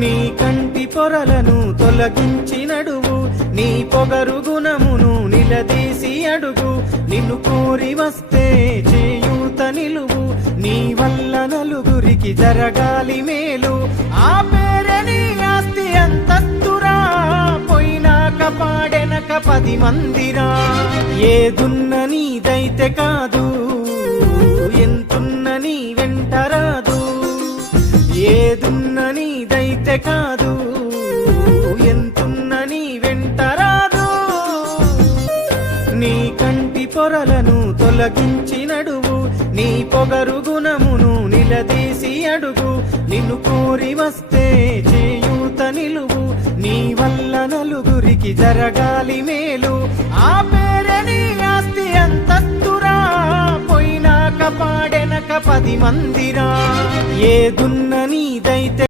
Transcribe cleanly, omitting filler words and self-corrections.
నీ కంటి పొరలను తొలగించి నడువు, నీ పొగరు గుణమును నిలదీసి అడుగు. నిన్ను కోరి వస్తే చేయూత నిలువు, నీ వల్ల నలుగురికి జరగాలి మేలు. ఆ పేరే నీ ఆస్తి అంతస్తురా, పోయినాక పాడెనక 10 మందిరా. ఏదున్న నీదైతే కాదు, ఎంతున్న నీ వెంట రాదు. ఏదున్న నీదైతే కాదు, ఎంతున్న నీ వెంట రాదు. నీ కంటి పొరలను తొలగించి నడువు, నీ పొగరు గుణమును నిలదీసి అడుగు. నిన్ను కోరి వస్తే చేయూత నిలువు, నీ వల్ల నలుగురికి జరగాలి మేలు. ఆ పేరే నీ ఆస్తి అంతస్తురా, పోయినాక పాడెనక 10 మందిరా. ఏదున్న నీదైతే